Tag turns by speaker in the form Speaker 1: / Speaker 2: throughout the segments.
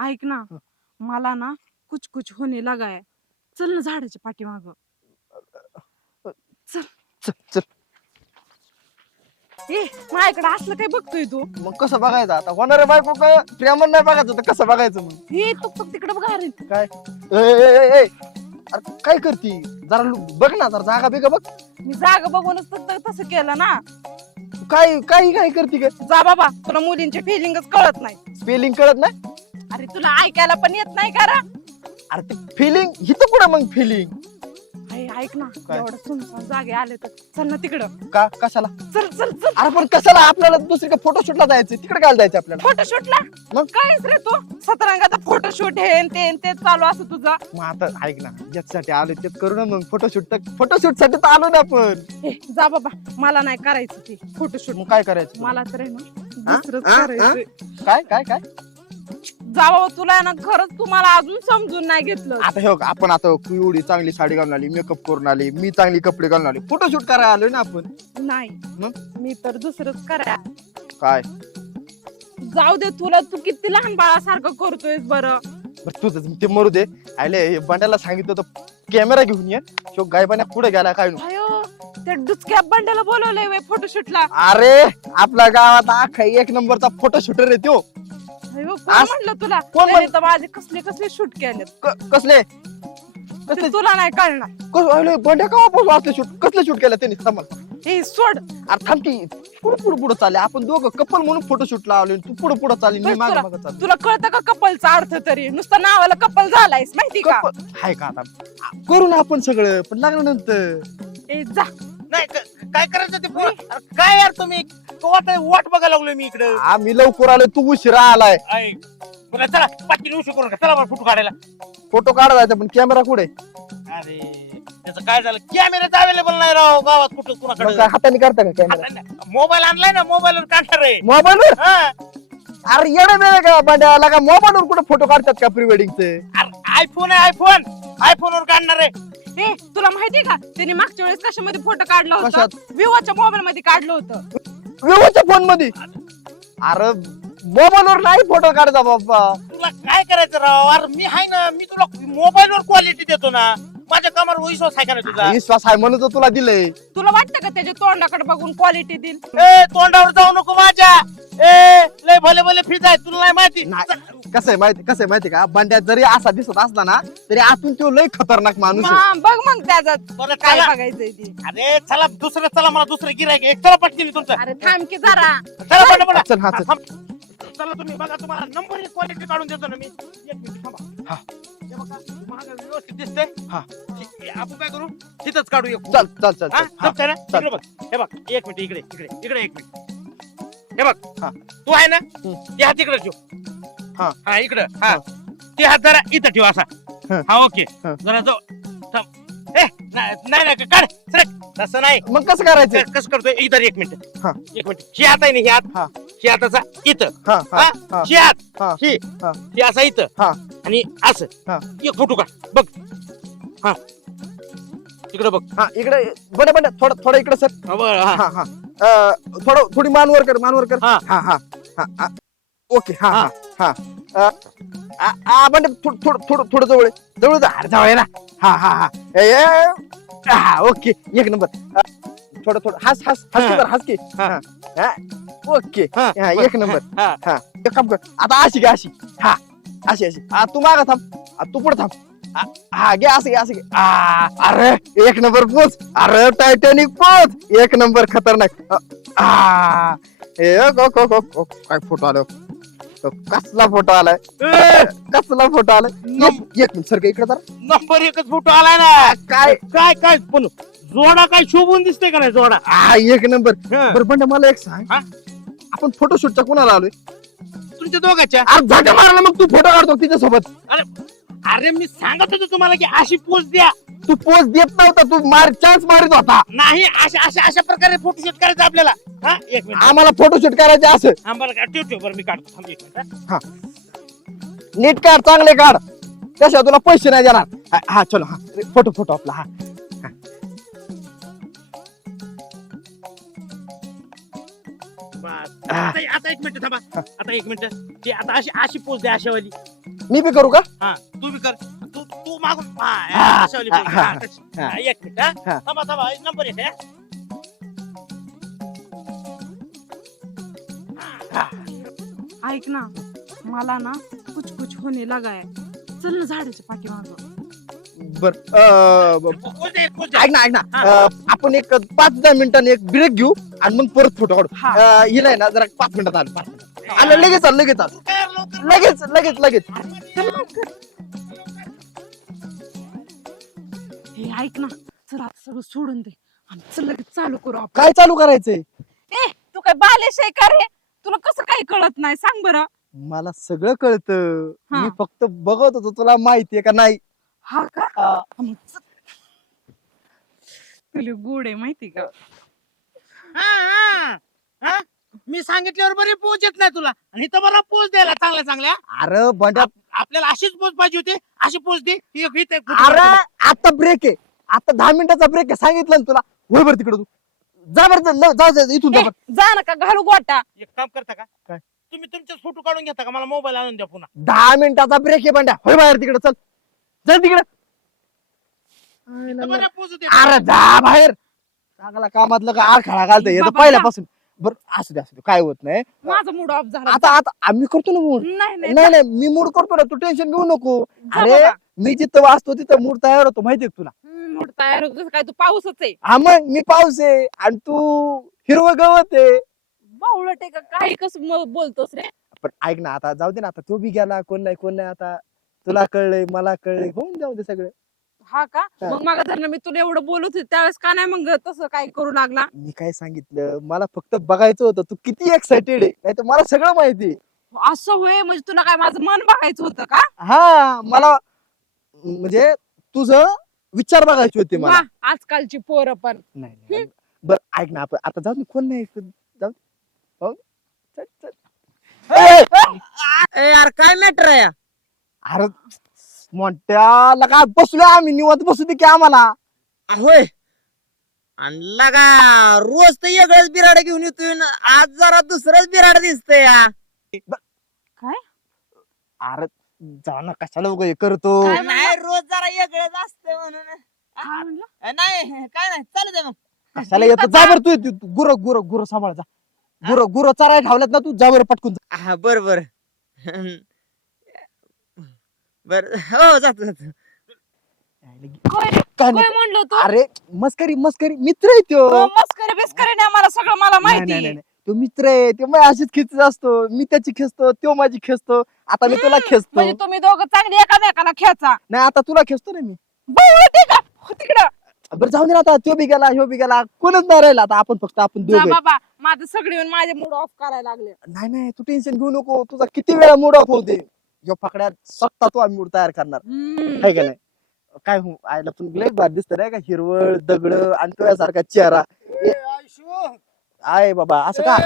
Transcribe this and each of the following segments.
Speaker 1: ऐक ना, मला ना कुछ कुछ होने लगा है. चल ना झाडाच्या पाठीमाग. चल.
Speaker 2: चल चल.
Speaker 1: ए माझ्याकडे असलं काय बघतोय तू?
Speaker 2: मग कसं बघायचं आता होणारे बायको काय प्रेमान नाही बघायचं तर कसं बघायचं मग
Speaker 1: हे तू तिकडे बघा रे.
Speaker 2: काय ए अरे काय करती जरा बघ ना जरा जागा बिगा बघ
Speaker 1: मी जागा बघूनच तसं केलं ना.
Speaker 2: काय काय काय करती काय
Speaker 1: जा बाबा, तुला मुलींचे फिलिंगच कळत नाही.
Speaker 2: स्पेलिंग कळत नाही
Speaker 1: अरे तुला ऐकायला पण येत नाही का रे?
Speaker 2: अरे ते फिलिंग हिथं कुठं मग फिलिंग
Speaker 1: ऐक ना,
Speaker 2: काय?
Speaker 1: एवढं सुनसान जागे आले तर चल ना तिकडं.
Speaker 2: का कशाला
Speaker 1: चल चल चल.
Speaker 2: अरे पण कशाला आपल्याला दुसरीकडे फोटोशूटला जायचं तिकडे काय जायचं आपल्याला
Speaker 1: फोटोशूटला
Speaker 2: मग?
Speaker 1: काय रे तू सतरंगाचा फोटोशूट हे ते चालू असं तुझा.
Speaker 2: मग आता ऐक ना ज्याच्यासाठी आलो तेच करू ना मग फोटोशूट साठी तर आलो ना आपण
Speaker 1: ए, जा बाबा, मला नाही करायचं ते फोटोशूट.
Speaker 2: मग काय करायचं
Speaker 1: मला तर आहे ना
Speaker 2: हा?
Speaker 1: दुसरंच
Speaker 2: हा?
Speaker 1: करायचंय.
Speaker 2: काय काय काय
Speaker 1: जा बाबा, तुला आहे ना खरंच तुम्हाला अजून समजून नाही घेतलं.
Speaker 2: आता हे बघ, आपण आता तू एवढी चांगली साडी घालून आली मेकअप करून आली मी चांगली कपडे घालून आली फोटोशूट करायला आलोय ना आपण
Speaker 1: नाही
Speaker 2: मग?
Speaker 1: मी तर दुसरंच करा.
Speaker 2: काय
Speaker 1: जाऊ दे, तुला तू किती लहान बाळासारखं करतोय बरं.
Speaker 2: बरं तुझं ते मरू दे आले हे बंड्याला सांगितलं होतं कॅमेरा घेऊन ये शो गायबाने पुढे गेला काय नाही.
Speaker 1: अयो, त्या डुचक्या बंड्याला बोलवलंय फोटोशूटला.
Speaker 2: अरे आपल्या गावात अख्खा एक नंबरचा फोटो शूटर आहे त्यो
Speaker 1: अयो, कोण
Speaker 2: आज-
Speaker 1: म्हणलं तुला?
Speaker 2: कोण
Speaker 1: त्याने तर माझे कसले कसले शूट केले.
Speaker 2: कसले
Speaker 1: ते तुला नाही कळणार.
Speaker 2: बंड्या का असले शूट कसले शूट केलं त्यांनी समज
Speaker 1: हे सोड.
Speaker 2: अरे थांब की पुढे चालले आपण दोघं कपल म्हणून फोटोशूट लावले तू पुढे चालली मी मागे मागे चालली
Speaker 1: तुला कळतं का कपलचा अर्थ तरी? नुसतं नावाला कपल झालायस माहिती का?
Speaker 2: आहे का आता करू ना आपण सगळं पण लागल्यानंतर
Speaker 1: ए जा.
Speaker 3: नाही काय करायचं ते पोरं? अरे काय यार तुम्ही वाट बघायला लागलोय मी इकडे
Speaker 2: आम्ही लवकर आलो तू उशिरा आलाय
Speaker 3: चला पाठी उशीर करू नका चला मला फोटो काढायला
Speaker 2: फोटो काढायचा पण कॅमेरा कुठे
Speaker 3: अरे त्याचं काय झालं कॅमेराच अवेलेबल नाही राव गावात कुठं
Speaker 2: मग
Speaker 3: कुणाकडे
Speaker 2: काय हाताने काढता का कॅमेरा
Speaker 3: मोबाईल आणलाय ना मोबाईल वर काढणार आहे
Speaker 2: मोबाईल वर
Speaker 3: हा.
Speaker 2: अरे येणं वेळ का बंड्याला का मोबाईल वर कुठे फोटो काढतात का प्री वेडिंगचे
Speaker 3: अरे आयफोन आहे आयफोन वर काढणार आहे
Speaker 1: ए तुला माहितीये का त्याने मागच्या वेळेस कशामध्ये फोटो काढला होता?
Speaker 2: कशात?
Speaker 1: विवोच्या मोबाईल मध्ये काढलं होतं.
Speaker 2: विवोच्या फोन मध्ये अरे मोबाईल वर नाही फोटो काढता बाप्पा
Speaker 3: तुला काय करायचं राव अरे मी आहे ना मी तुला मोबाईल वर क्वालिटी देतो ना माझ्या कामावर विश्वास आहे का नाही तुझा
Speaker 2: विश्वास आहे म्हणून तर तुला दिलंय
Speaker 1: तुला वाटतं का त्याच्या तोंडाकडे बघून क्वालिटी देईल?
Speaker 3: ए तोंडावर जाऊ नको माझ्या ए लय भले भले फिज आहे तुला नाही माहिती
Speaker 2: कसं आहे माहिती का बंड्या जरी असा दिसत असला ना तरी आतून तो लय खतरनाक माणूस आहे
Speaker 1: हा, बघ मग त्याच्यात
Speaker 3: बरं,
Speaker 1: काय
Speaker 3: चला.
Speaker 1: बघायचंय ते.
Speaker 3: अरे चला चला मला दुसरं गिरायक एक चला पटकी तुमचं
Speaker 1: अरे थांब की जरा.
Speaker 3: चला पटा
Speaker 2: चल, हा, चल.
Speaker 3: चला तुम्ही बघा तुम्हाला नंबर एक क्वालिटी काढून देतो ना मी एक मिनिट थांबा
Speaker 2: हा.
Speaker 3: हे बघा, तुम्हाला व्यवस्थित दिसतंय
Speaker 2: हा.
Speaker 3: आपण काय करू तिथंच काढू एक
Speaker 2: चल चल चल
Speaker 3: हा,
Speaker 2: चल. हा,
Speaker 3: जमतंय ना
Speaker 2: चल.
Speaker 3: इकडे बघ हे बघ एक मिनिट इकडे एक मिनिट हे बघ
Speaker 2: हा.
Speaker 3: तू आहे ना
Speaker 2: हम्म.
Speaker 3: ते हात इकडे ठेव
Speaker 2: हा.
Speaker 3: हा इकडे हा ते हात जरा इथं ठेव असा
Speaker 2: हा.
Speaker 3: हा ओके
Speaker 2: हा.
Speaker 3: जरा जो थांब ए नाही काढ सरक तसं नाही
Speaker 2: मग कसं करायचं
Speaker 3: कसं करतोय इधर एक मिनिट
Speaker 2: हा.
Speaker 3: एक मिनिट ही हात आहे ना ही हात
Speaker 2: हा.
Speaker 3: ही हाताचा इथं
Speaker 2: हा हा
Speaker 3: हा
Speaker 2: हा
Speaker 3: ही हात
Speaker 2: हा.
Speaker 3: ही
Speaker 2: हा.
Speaker 3: ही असा इथं
Speaker 2: हा.
Speaker 3: आणि असं
Speaker 2: हा.
Speaker 3: एक फोटो काढ बघ हा इकडे बघ
Speaker 2: हा इकडे बंड्या थोडं इकडे सर
Speaker 3: हा, बघ, हा.
Speaker 2: हा हा थोडी मानवर कर
Speaker 3: हा.
Speaker 2: हा हा हा ओके हा हा हा बंड्या थोडं जवळ जवळ आहे ना हा हा हा हा ओके एक नंबर थोडं हस हस की
Speaker 3: हा.
Speaker 2: ओके
Speaker 3: हा.
Speaker 2: एक नंबर
Speaker 3: हा.
Speaker 2: हा एक काम कर आता अशी घे अशी हा अशी तू मागा थांब तू पुढे थांब हा घे असं घे अरे एक नंबर पोच अरे टायटॅनिक पोच एक नंबर खतरनाक काय फोटो आलो कसला फोटो आलाय कसला फोटो आलाय एक मिनिट सर इकडे तर
Speaker 3: नंबर एकच फोटो आलाय ना
Speaker 2: काय
Speaker 3: काय पण जोडा काय शोभून दिसतोय का नाही जोडा
Speaker 2: एक नंबर
Speaker 3: हा.
Speaker 2: बरं पण मला एक सांग
Speaker 3: हा?
Speaker 2: आपण फोटोशूटच्या कोणाला आलोय
Speaker 3: तुमच्या दोघांच्या
Speaker 2: अरे झाका मारला मग तू फोटो काढतो तिच्यासोबत
Speaker 3: अरे मी सांगत होतो तुम्हाला की अशी पोच द्या
Speaker 2: तू पोच देत नव्हता तू चान्स मारित होता
Speaker 3: नाही अशा प्रकारे फोटोशूट करायचं आपल्याला हा एक मिनिट
Speaker 2: आम्हाला फोटोशूट करायचे असं
Speaker 3: हा बरं का ठेव बरं मी काढतो थांब एक मिनिट हा.
Speaker 2: नीट काढ चांगले काढ तशा तुला पैसे नाही देणार हा चलो हा फोटो आपला हा
Speaker 3: बस. आता एक मिनिट थांबा आता एक मिनिट ते आता अशी पोच द्या अशावाली
Speaker 2: मी बी करू का
Speaker 3: हा तू बी कर तू तू मागून
Speaker 2: हा,
Speaker 3: अशावाली पोच.
Speaker 2: हा,
Speaker 3: हा, तशी.
Speaker 2: हा.
Speaker 3: हा, एक मिनिट हा.
Speaker 2: हा.
Speaker 3: थांबा थांबा नंबर एक आहे
Speaker 1: ऐक ना मला ना कुछ कुछ होने लगा है चल ना झाडाच्या पाठीमागं
Speaker 2: बर
Speaker 3: पोच दे, पोच दे.
Speaker 2: ऐक ना
Speaker 3: हा.
Speaker 2: आपण एक 5-10 मिनिटांनी एक ब्रेक घेऊ आणि मग परत फोटो काढू
Speaker 1: हा.
Speaker 2: हिला आहे ना जरा 5 मिनिटात आलं 5 मिनिटात आलं लगेच आलं लगेच आलं
Speaker 3: तू काय लवकर
Speaker 2: लगेच लगेच लगेच
Speaker 1: चल लवकर. हे ऐक ना चल आता सगळं सोडून दे आणि चल लगेच चालू करू आपण
Speaker 2: काय चालू करायचंय
Speaker 1: ए तू काय बालेश आहे का रे तुला कसं काही कळत नाही सांग बरं
Speaker 2: मला सगळं कळतं
Speaker 1: हा.
Speaker 2: मी फक्त बघत होतो तुला माहितीये का नाही
Speaker 1: हा का
Speaker 2: हा.
Speaker 1: मग चल. तुला गोड आहे माहिती का
Speaker 3: हा, हा. हा? मी सांगितल्यावर बरी पोच येत नाही तुला आणि इथं बरा पोच द्यायला चांगल्या चांगल्या
Speaker 2: अरे बंड्या
Speaker 3: आपल्याला अशीच पोच पाहिजे होती अशी पोच दे एक इथे
Speaker 2: अरे आता ब्रेक आहे आता 10 मिनिटाचा ब्रेक आहे सांगितलं ना तुला वय बर तिकडे तू जा बरं जा इथून जा
Speaker 1: ए,
Speaker 2: बरं.
Speaker 1: जा ना का घालू गोटा
Speaker 3: एक काम करता का
Speaker 2: काय?
Speaker 3: तुम्ही तुमचे फोटो काढून घेता का मला मोबाईल आणून द्या पुन्हा
Speaker 2: 10 मिनिटाचा ब्रेक आहे बंड्या होय बाहेर तिकडे चल जा तिकडे
Speaker 3: इथं बरं पोच दे
Speaker 2: अरे जा बाहेर चांगला कामातलं का आरखळा घालतोय येतं
Speaker 1: बाबा,
Speaker 2: पहिल्यापासून बरं असू दे काय होत नाही
Speaker 1: माझा मूड ऑफ झाला
Speaker 2: आता आता आम्ही करतो ना मूड
Speaker 1: नाही नाही
Speaker 2: नाही नाही मी मूड करतो ना तू टेन्शन घेऊ नको
Speaker 1: जा
Speaker 2: अरे
Speaker 1: बाबा.
Speaker 2: मी जिथं वाचतो तिथं मूड तयार होतो माहितीये का तुला
Speaker 1: मूड तयार होतो काय तू पाऊसच आहे
Speaker 2: हा मग मी पाऊस आहे आणि तू हिरवं गवत आहे
Speaker 1: बावळट आहे का काही कसं बोलतोस रे
Speaker 2: पण ऐक ना आता जाऊ दे ना आता तो बी गेला कोण नाही आता तुला कळलंय मला कळलंय होऊन जाऊ दे सगळं
Speaker 1: हा का
Speaker 2: हा.
Speaker 1: मग मागा धरणं मी तुला एवढं बोलत होते त्यावेळेस का नाही मग तसं काय करू लागला
Speaker 2: मी काय सांगितलं मला फक्त बघायचं होतं तू किती एक्साइटेड आहे नाही तर मला सगळं माहिती आहे.
Speaker 1: असं होय म्हणजे तुला काय माझं मन बघायचं होतं का
Speaker 2: हा मला म्हणजे तुझं विचार बघायचे होते मला
Speaker 1: वा, आजकालची पोरं पण
Speaker 2: नाही बर ऐक ना आपण आता जाऊ दे कोण नाही जाऊ दे. हो? चल, चल.
Speaker 4: यार काय मॅटर आहे
Speaker 2: अरे मोठ्या लगा बसलो आम्ही निवांत बसू दे की आम्हाला
Speaker 4: होय आणि लगा रोज तर वेगळंच बिराड घेऊन येतोय न आज जरा दुसरंच बिराड दिसतंय या
Speaker 2: अरे जा ना कशाला उगा हे करतो
Speaker 1: काय म्हणला?
Speaker 4: नाही रोज जरा वेगळंच असतं म्हणून
Speaker 1: काय म्हणलं?
Speaker 4: नाही काय नाही चालू दे मग
Speaker 2: कशाला येतो जा बरं तू गुर सांभाळ जा गुर चाराय ठेवल्यात ना तू जा बरं पटकून जा.
Speaker 4: हा बर बर बर हो जातो
Speaker 1: काय
Speaker 2: काय नाही.
Speaker 1: काय म्हणलं तू
Speaker 2: अरे मस्करी मित्र आहे त्यो
Speaker 1: मस्करी बिस्करी नाही मला सगळं मला
Speaker 2: नाही,
Speaker 1: माहिती
Speaker 2: नाही, नाही. तो मित्र आहे तो माझी अशीच खिचत असतो मी त्याची खेचतो तो माझी खेचतो आता मी तुला खेचतो
Speaker 1: म्हणजे तुम्ही दोघं चांगली एकामेकाला खेचा
Speaker 2: नाही आता तुला खेचतो ना मी
Speaker 1: बावळट आहे का हो तिकडं
Speaker 2: बरं जाऊ दे ना आता तो बी गेला ह्यो बी गेला कोणच नाही राहिला आता आपण फक्त आपण
Speaker 1: जा
Speaker 2: दोघे
Speaker 1: बाबा माझं सगळे येऊन माझे मूड ऑफ करायला लागले
Speaker 2: नाही तू टेन्शन घेऊ नको तुझा किती वेळा मूड ऑफ होते ह्यो पकड्यात सत्ता तो आम्ही मूड तयार करणार आहे का नाही काय हो आयला पण लय बाद दिसत नाही का हिरवळ दगड आणि तुझ्यासारखा चेहरा आहे बाबा असं का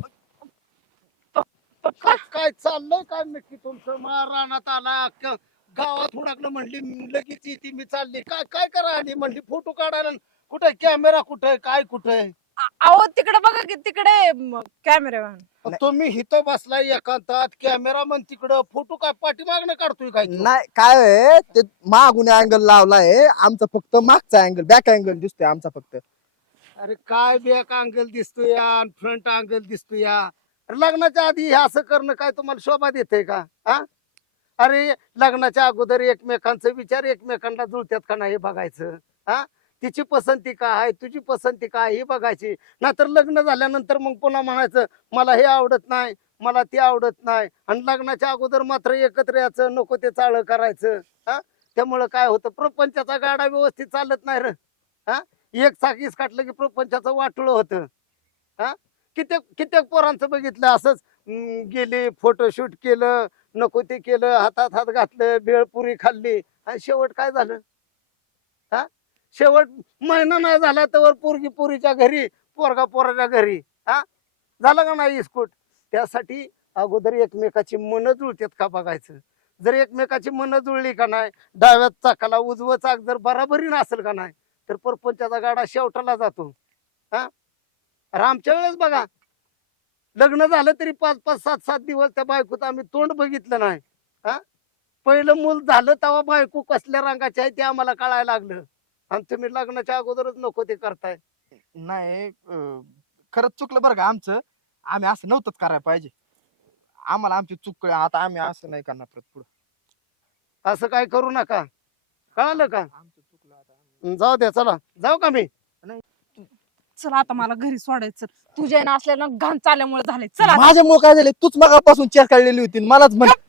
Speaker 3: काय चाललंय काय नक्की तुमचं रानात आला गावात हुडकलं म्हणली लगेच येते मी चालली काय काय करा आणि म्हणली फोटो काढायला कुठे कॅमेरा कुठे काय कुठे
Speaker 1: अहो तिकडे बघा की तिकडे कॅमेरा
Speaker 3: तुम्ही हिथं बसलाय एकांतात कॅमेरामन तिकडं फोटो काय पाठीमागणं काढतोय काय तो?
Speaker 2: नाही काय आहे, ते मागून अँगल लावलाय आमचा फक्त मागचा अँगल बॅक अँगल दिसतोय आमचा फक्त
Speaker 3: अरे काय बॅक अँगल दिसतोय फ्रंट अँगल दिसतोय लग्नाच्या आधी हे असं करणं काय तुम्हाला शोभा देते का हा अरे लग्नाच्या अगोदर एकमेकांचं विचार एकमेकांना जुळत्यात का नाही हे बघायचं हा तिची पसंती काय आहे तुझी पसंती काय आहे हे बघायची नाहीतर लग्न झाल्यानंतर मग पुन्हा म्हणायचं मला हे आवडत नाही मला ते आवडत नाही आणि लग्नाच्या अगोदर मात्र एकत्र यायचं नको ते चाळ करायचं हा त्यामुळं काय होतं प्रपंचाचा गाडा व्यवस्थित चालत नाही र हा एक चाकीस काटलं की प्रपंचाचं वाटुळ होतं हा कित्येक पोरांचं बघितलं असंच गेले फोटोशूट केलं नको ते केलं हातात हात घातलं बेळपुरी खाल्ली आणि शेवट काय झालं हा शेवट महिना नाही झाला तर पोरगी पोरीच्या घरी पोरगा पोराच्या घरी हा झालं का नाही इस्कूट त्यासाठी अगोदर एकमेकाची मन जुळतात का बघायचं जर एकमेकाची मन जुळली का नाही डाव्या चाकाला उजवं चाक जर बराबरी नसेल का नाही तर परपंचाचा गाडा शेवटाला जातो हा आमच्या वेळेस बघा लग्न झालं तरी 5-5 7-7 दिवस त्या बायकोत आम्ही तोंड बघितलं नाही हा पहिलं मूल झालं तेव्हा बायको कसल्या रंगाची आहे ते आम्हाला कळायला लागलं आणि तुम्ही लग्नाच्या अगोदरच नको ते करताय.
Speaker 2: नाही खरंच चुकलं बरं का आमचं. आम्ही असं नव्हतंच करायला पाहिजे. आम्हाला आमची चूक कळली. आता आम्ही असं नाही करणार परत पुढं.
Speaker 3: असं काय करू नका, कळालं का?
Speaker 2: आमचं चुकलं आता.
Speaker 3: जाऊ द्या, चला जाऊ का मी?
Speaker 1: चल आता मला घरी सोडायचं. तुझ्या ना असल्या ना घाण चालल्यामुळे झाले. चला
Speaker 2: माझ्यामुळे काय झालं? तूच मगापासून चेअर काढलेली होती आणि मलाच म्हण